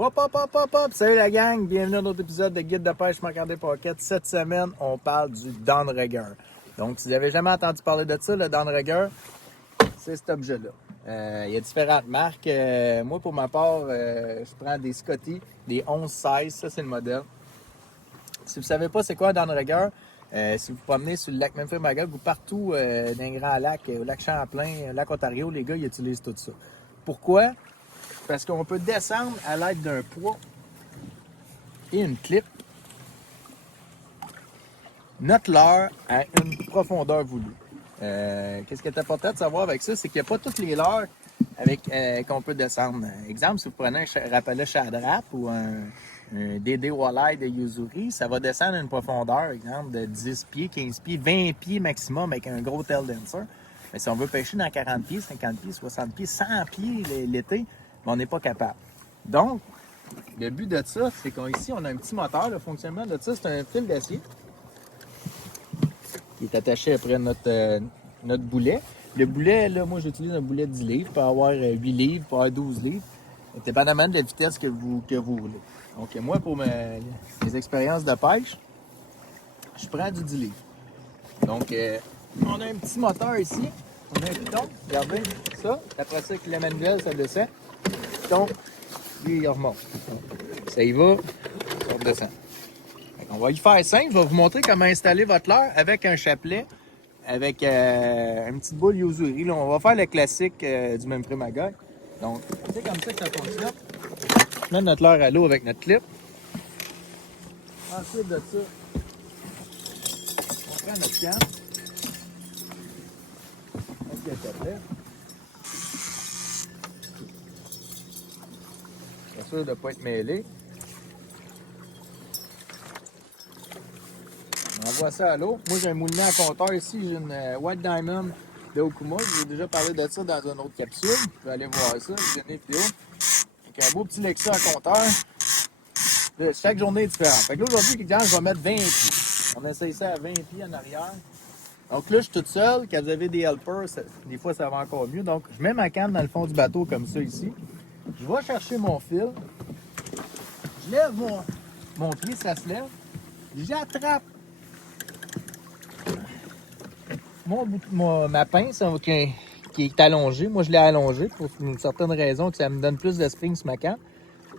Hop! Salut la gang! Bienvenue à un autre épisode de Guide de pêche Macarder Pocket. Cette semaine, on parle du downrigger. Donc, si vous n'avez jamais entendu parler de ça, le downrigger, c'est cet objet-là. Il y a différentes marques. Moi, pour ma part, je prends des Scotty, des 11-16. Ça, c'est le modèle. Si vous ne savez pas c'est quoi un downrigger, si vous vous promenez sur le lac Memphremagog ou partout dans un grand lac, au lac Champlain, lac Ontario, les gars, ils utilisent tout ça. Pourquoi? Parce qu'on peut descendre à l'aide d'un poids et une clip notre leurre à une profondeur voulue. Qu'est-ce qui est important de savoir avec ça, c'est qu'il n'y a pas toutes les leurres avec qu'on peut descendre. Exemple, si vous prenez un Rapala Shadrap ou un DD Walleye de Yuzuri, ça va descendre à une profondeur, exemple, de 10 pieds, 15 pieds, 20 pieds maximum avec un gros tail dancer. Mais si on veut pêcher dans 40 pieds, 50 pieds, 60 pieds, 100 pieds l'été, on n'est pas capable. Donc, le but de ça, c'est qu'ici, on a un petit moteur. Le fonctionnement de ça, c'est un fil d'acier qui est attaché après notre boulet. Le boulet, là, moi, j'utilise un boulet de 10 livres. Il peut avoir 8 livres, il peut avoir 12 livres, dépendamment de la vitesse que vous roulez. Donc, moi, pour mes expériences de pêche, je prends du 10 livres. Donc, on a un petit moteur ici. On a un piton. Regardez ça. Après ça, avec la manuelle, ça descend. Donc, lui, il remonte. Ça y va, ça redescend. On va y faire simple. Je vais vous montrer comment installer votre leurre avec un chapelet, avec une petite boule Yuzuri. Là, on va faire le classique du Memphremagog. Donc, c'est comme ça que ça fonctionne. On met notre leurre à l'eau avec notre clip. Ensuite de ça, on prend notre canne. Avec le chapelet. Bien sûr de ne pas être mêlé. On envoie ça à l'eau. Moi, j'ai un moulinet à compteur ici. J'ai une White Diamond de Okuma. J'ai déjà parlé de ça dans une autre capsule. Vous pouvez aller voir ça, vous donner une vidéo. Avec un beau petit Lexa à compteur. Chaque journée est différente. Fait que là, aujourd'hui, je vais mettre 20 pieds. On essaye ça à 20 pieds en arrière. Donc là, je suis toute seule. Quand vous avez des helpers, des fois, ça va encore mieux. Donc, je mets ma canne dans le fond du bateau comme ça ici. Je vais chercher mon fil. Je lève mon pied, ça se lève. J'attrape ma pince qui est allongée. Moi, je l'ai allongée pour une certaine raison que ça me donne plus de spring sur ma canne.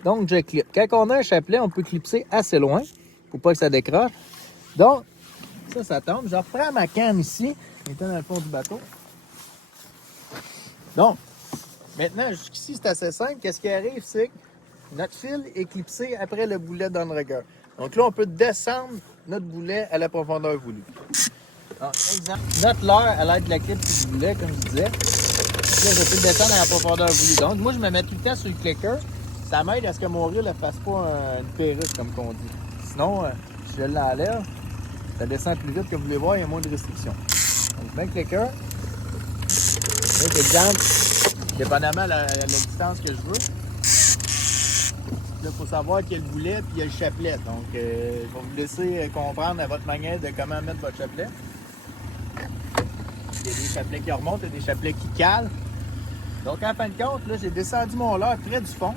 Donc, je clip. Quand on a un chapelet, on peut clipser assez loin pour pas que ça décroche. Donc, ça tombe. Je reprends ma canne ici, qui était dans le fond du bateau. Donc, maintenant, jusqu'ici, c'est assez simple. Qu'est-ce qui arrive, c'est que notre fil est clipsé après le boulet downrigger. Donc là, on peut descendre notre boulet à la profondeur voulue. Donc, exemple, notre leurre à l'aide de la clip du boulet, comme je disais. Là, je peux le descendre à la profondeur voulue. Donc, moi, je me mets tout le temps sur le clicker. Ça m'aide à ce que mon reel ne fasse pas une perruque, comme on dit. Sinon, si je l'enlève, ça descend plus vite que vous voulez voir, il y a moins de restrictions. Donc, je mets le clicker. Donc, exemple, dépendamment de la distance que je veux. Là, il faut savoir qu'il y a le boulet et il y a le chapelet. Donc, je vais vous laisser comprendre à votre manière de comment mettre votre chapelet. Il y a des chapelets qui remontent, il y a des chapelets qui calent. Donc, en fin de compte, là, j'ai descendu mon leurre près du fond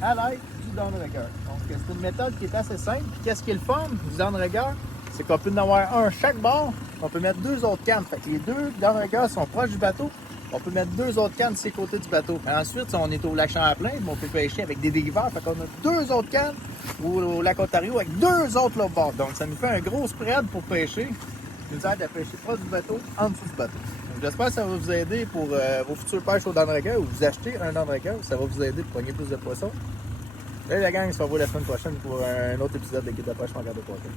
à l'aide du downrigger. Donc, c'est une méthode qui est assez simple. Puis, qu'est-ce qui est le fun du downrigger? C'est qu'on peut en avoir un chaque bord. On peut mettre deux autres cannes. Fait que les deux downriggers sont proches du bateau. On peut mettre deux autres cannes de ces côtés du bateau. Et ensuite, si on est au lac Champlain, on peut pêcher avec des dériveurs. Fait qu'on a deux autres cannes au lac Ontario avec deux autres là bord. Donc, ça nous fait un gros spread pour pêcher. Ça nous aide à pêcher proche du bateau, en dessous du bateau. J'espère que ça va vous aider pour vos futures pêches au downrigger ou vous achetez un downrigger. Ça va vous aider pour pogner plus de poissons. Salut la gang, on se revoit la semaine prochaine pour un autre épisode de Guide de pêche Macarder Pocket.